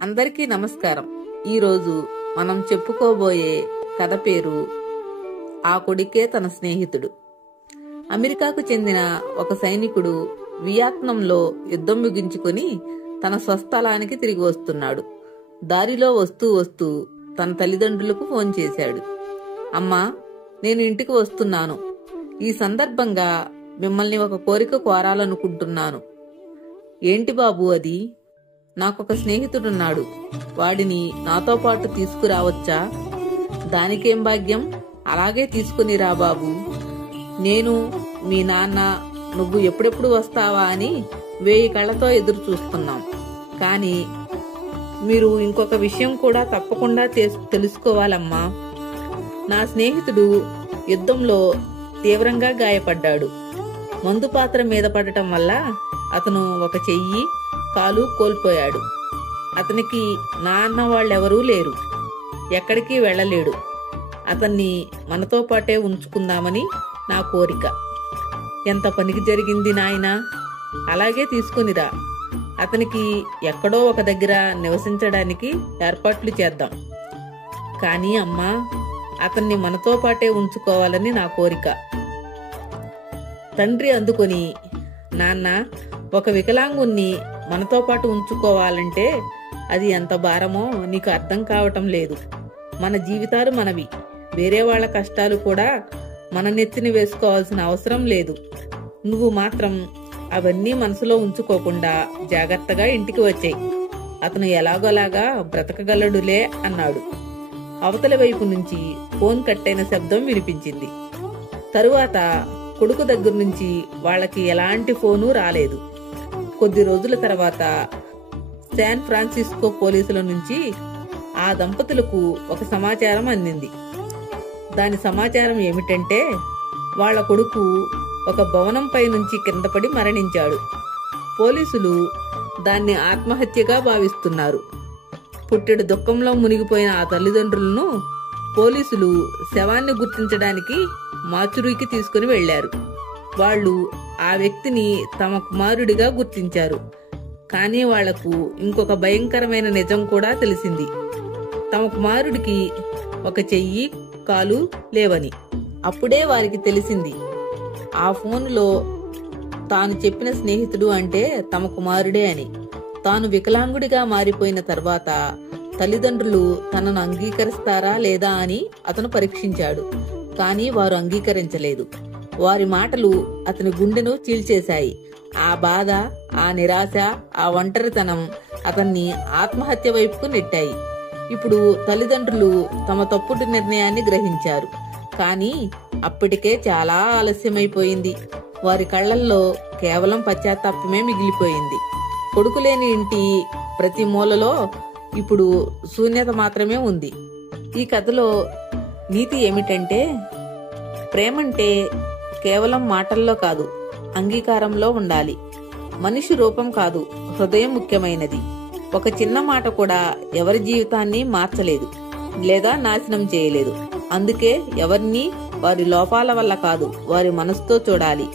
అందరికీ నమస్కారం. ఈరోజు మనం చెప్పుకోబోయే కథ పేరు ఆ కొడుకే తన స్నేహితుడు. అమెరికాకు చెందిన ఒక సైనికుడు వియత్నాంలో యుద్ధం ముగించుకొని తన స్వస్థలానికి తిరిగి వస్తున్నాడు. దారిలో వస్తూ తన తల్లిదండ్రులకు ఫోన్ చేశాడు. అమ్మా, నేను ఇంటికి వస్తున్నాను. ఈ సందర్భంగా మిమ్మల్ని ఒక కోరిక కోరాలనుకుంటున్నాను. ఏంటి బాబు అది? నాకొక స్నేహితుడున్నాడు. వాడిని నాతో పాటు తీసుకురావచ్చా? దానికేం భాగ్యం, అలాగే తీసుకుని రా బాబు. నేను, మీ నాన్న, నువ్వు ఎప్పుడెప్పుడు వస్తావా అని 1000 కళ్ళతో ఎదురు చూస్తున్నాం. కానీ మీరు ఇంకొక విషయం కూడా తప్పకుండా తెలుసుకోవాలమ్మా. నా స్నేహితుడు యుద్ధంలో తీవ్రంగా గాయపడ్డాడు. మందు పాత్ర మీద పడటం వల్ల అతను ఒక చెయ్యి, కాలు కోల్పోయాడు. అతనికి నాన్న వాళ్ళెవరూ లేరు. ఎక్కడికి వెళ్ళలేడు. అతన్ని మనతో పాటే ఉంచుకుందామని నా కోరిక. ఎంత పనికి జరిగింది నాయనా, అలాగే తీసుకునిరా. అతనికి ఎక్కడో ఒక దగ్గర నివసించడానికి ఏర్పాట్లు చేద్దాం. కానీ అమ్మా, అతన్ని మనతో పాటే ఉంచుకోవాలని నా కోరిక. తండ్రి అందుకొని, నాన్న, ఒక వికలాంగుణ్ణి మనతో పాటు ఉంచుకోవాలంటే అది ఎంత భారమో నీకు అర్థం కావటం లేదు. మన జీవితాలు మనవి. వేరే వాళ్ళ కష్టాలు కూడా మన నెత్తిని వేసుకోవాల్సిన అవసరం లేదు. నువ్వు మాత్రం అవన్నీ మనసులో ఉంచుకోకుండా జాగ్రత్తగా ఇంటికి వచ్చాయి. అతను ఎలాగోలాగా బ్రతకగలడులే అన్నాడు. అవతలి వైపు నుంచి ఫోన్ కట్టైన శబ్దం వినిపించింది. తరువాత కొడుకు దగ్గర నుంచి వాళ్ళకి ఎలాంటి ఫోను రాలేదు. కొద్ది రోజుల తర్వాత శాన్ ఫ్రాన్సిస్కో పోలీసుల నుంచి ఆ దంపతులకు ఒక సమాచారం అందింది. దాని సమాచారం ఏమిటంటే, వాళ్ళ కొడుకు ఒక భవనంపై నుంచి కిందపడి మరణించాడు. పోలీసులు దాన్ని ఆత్మహత్యగా భావిస్తున్నారు. పుట్టెడు దుఃఖంలో మునిగిపోయిన ఆ తల్లిదండ్రులను పోలీసులు శవాన్ని గుర్తించడానికి మాచురికి తీసుకుని వెళ్లారు. వాళ్ళు ఆ వ్యక్తిని తమ కుమారుడిగా గుర్తించారు. కానీ వాళ్లకు ఇంకొక భయంకరమైన నిజం కూడా తెలిసింది. తమ కుమారుడికి ఒక చెయ్యి, కాలు లేవని. అప్పుడే వారికి తెలిసింది, ఆ ఫోనులో తాను చెప్పిన స్నేహితుడు అంటే తమ కుమారుడే అని. తాను వికలాంగుడిగా మారిపోయిన తర్వాత తల్లిదండ్రులు తనను అంగీకరిస్తారా లేదా అని అతను పరీక్షించాడు. కానీ వారు అంగీకరించలేదు. వారి మాటలు అతని గుండెను చీల్చేశాయి. ఆ బాధ, ఆ నిరాశ, ఆ ఒంటరితనం అతన్ని ఆత్మహత్య వైపుకు నెట్టాయి. ఇప్పుడు తల్లిదండ్రులు తమ తప్పుడు నిర్ణయాన్ని గ్రహించారు. కానీ అప్పటికే చాలా ఆలస్యమైపోయింది. వారి కళ్లల్లో కేవలం పశ్చాత్తాపమే మిగిలిపోయింది. కొడుకు లేని ఇంటి ప్రతి మూలలో ఇప్పుడు శూన్యత మాత్రమే ఉంది. ఈ కథలో నీతి ఏమిటంటే, ప్రేమంటే కేవలం మాటల్లో కాదు, అంగీకారంలో ఉండాలి. మనిషి రూపం కాదు, హృదయం ముఖ్యమైనది. ఒక చిన్న మాట కూడా ఎవరి జీవితాన్ని మార్చలేదు లేదా నాశనం చేయలేదు. అందుకే ఎవరిని వారి లోపాల వల్ల కాదు, వారి మనసుతో చూడాలి.